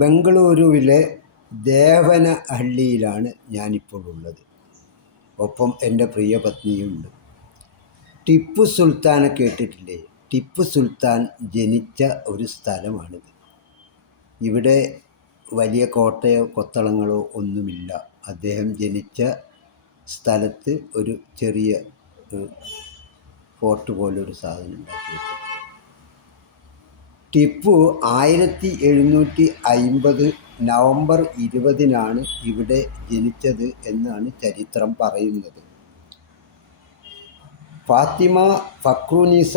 ബംഗളൂരുവിലെ ദേവനഹള്ളിയിലാണ് ഞാനിപ്പോൾ ഉള്ളത്. ഒപ്പം എൻ്റെ പ്രിയ പത്നിയുമുണ്ട്. ടിപ്പു സുൽത്താനെ കേട്ടിട്ടില്ലേ? ടിപ്പു സുൽത്താൻ ജനിച്ച ഒരു സ്ഥലമാണിത്. ഇവിടെ വലിയ കോട്ടയോ കൊത്തളങ്ങളോ ഒന്നുമില്ല. അദ്ദേഹം ജനിച്ച സ്ഥലത്ത് ഒരു ചെറിയ ഫോർട്ട് പോലൊരു സാധനം ഉണ്ടാക്കിയിട്ടുണ്ട്. ടിപ്പു 1750 നവംബർ 20-നാണ് ഇവിടെ ജനിച്ചത് എന്നാണ് ചരിത്രം പറയുന്നത്. ഫാത്തിമ ഫക്രുന്നീസ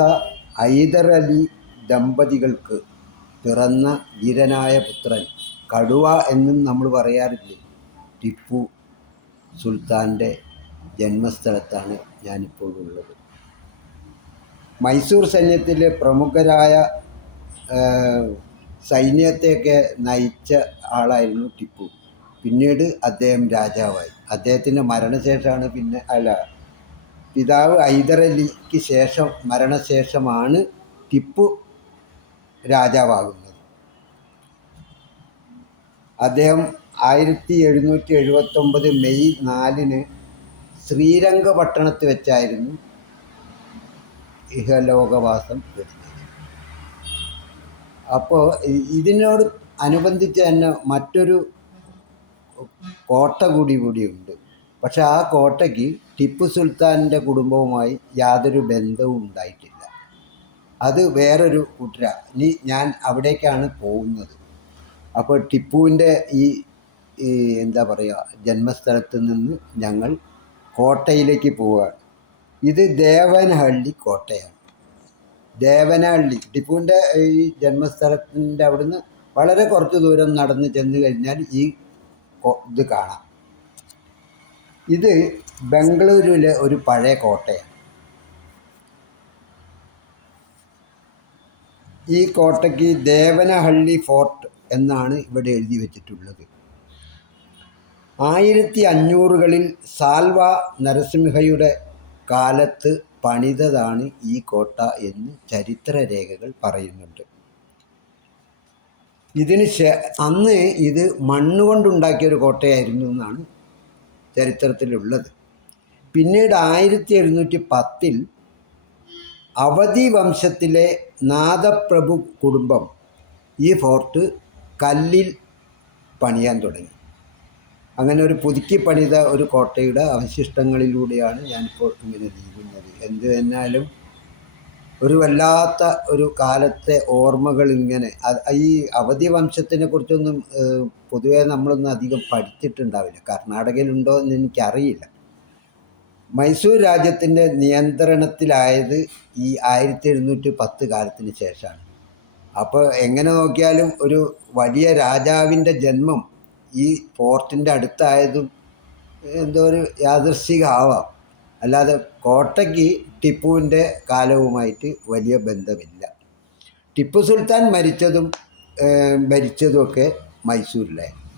ഹൈദർ അലി ദമ്പതികൾക്ക് പിറന്ന വീരനായ പുത്രൻ, കടുവ എന്നും നമ്മൾ പറയാറില്ലേ, ടിപ്പു സുൽത്താൻ്റെ ജന്മസ്ഥലത്താണ് ഞാനിപ്പോൾ ഉള്ളത്. മൈസൂർ സൈന്യത്തിലെ പ്രമുഖരായ സൈന്യത്തെയൊക്കെ നയിച്ച ആളായിരുന്നു ടിപ്പു. പിന്നീട് അദ്ദേഹം രാജാവായി. അദ്ദേഹത്തിൻ്റെ മരണശേഷമാണ് പിതാവ് ഹൈദർ അലിക്ക് മരണശേഷമാണ് ടിപ്പു രാജാവാകുന്നത്. അദ്ദേഹം 1779 മെയ് 4-ന് ശ്രീരംഗപട്ടണത്ത് വെച്ചായിരുന്നു ഇഹലോകവാസം വെടിഞ്ഞത്. അപ്പോൾ ഇതിനോട് അനുബന്ധിച്ച് തന്നെ മറ്റൊരു കോട്ട കൂടിയുണ്ട്. പക്ഷെ ആ കോട്ടയ്ക്ക് ടിപ്പു സുൽത്താൻ്റെ കുടുംബവുമായി യാതൊരു ബന്ധവും ഉണ്ടായിട്ടില്ല. അത് വേറൊരു കൂട്ടരാണ്. ഇനി ഞാൻ അവിടേക്കാണ് പോകുന്നത്. അപ്പോൾ ടിപ്പുവിൻ്റെ ഈ എന്താ പറയുക, ജന്മസ്ഥലത്ത് നിന്ന് ഞങ്ങൾ കോട്ടയിലേക്ക് പോവുകയാണ്. ഇത് ദേവനഹള്ളി കോട്ടയാണ്. ദേവനഹള്ളി ടിപ്പുവിൻ്റെ ഈ ജന്മസ്ഥലത്തിൻ്റെ അവിടുന്ന് വളരെ കുറച്ച് ദൂരം നടന്ന് ചെന്ന് കഴിഞ്ഞാൽ ഇത് കാണാം. ഇത് ബംഗളൂരുവിലെ ഒരു പഴയ കോട്ടയാണ്. ഈ കോട്ടയ്ക്ക് ദേവനഹള്ളി ഫോർട്ട് എന്നാണ് ഇവിടെ എഴുതി വച്ചിട്ടുള്ളത്. 1500-കളിൽ സാൽവ നരസിംഹയുടെ കാലത്ത് പണിതതാണ് ഈ കോട്ട എന്ന് ചരിത്രരേഖകൾ പറയുന്നുണ്ട്. അന്ന് ഇത് മണ്ണുകൊണ്ടുണ്ടാക്കിയൊരു കോട്ടയായിരുന്നു എന്നാണ് ചരിത്രത്തിലുള്ളത്. പിന്നീട് 1710-ൽ അവധി വംശത്തിലെ നാദപ്രഭു കുടുംബം ഈ ഫോർട്ട് കല്ലിൽ പണിയാൻ തുടങ്ങി. അങ്ങനെ ഒരു പുതുക്കി പണിത ഒരു കോട്ടയുടെ അവശിഷ്ടങ്ങളിലൂടെയാണ് ഞാനിപ്പോൾ ഇങ്ങനെ നീങ്ങുന്നത്. എന്ത് തന്നാലും ഒരു വല്ലാത്ത ഒരു കാലത്തെ ഓർമ്മകൾ ഇങ്ങനെ. ഈ അവധി വംശത്തിനെ കുറിച്ചൊന്നും പൊതുവേ നമ്മളൊന്നും അധികം പഠിച്ചിട്ടുണ്ടാവില്ല. കർണാടകയിലുണ്ടോ എന്ന് എനിക്കറിയില്ല. മൈസൂർ രാജ്യത്തിൻ്റെ നിയന്ത്രണത്തിലായത് ഈ 1710 കാലത്തിന് ശേഷമാണ്. അപ്പോൾ എങ്ങനെ നോക്കിയാലും ഒരു വലിയ രാജാവിൻ്റെ ജന്മം ഈ ഫോർട്ടിൻ്റെ അടുത്തായതും എന്തോ ഒരു യാദൃശ്ചികമാവാം. അല്ലാതെ കോട്ടയ്ക്ക് ടിപ്പുവിൻ്റെ കാലവുമായിട്ട് വലിയ ബന്ധമില്ല. ടിപ്പു സുൽത്താൻ ഭരിച്ചതുമൊക്കെ മൈസൂരിലായിരുന്നു.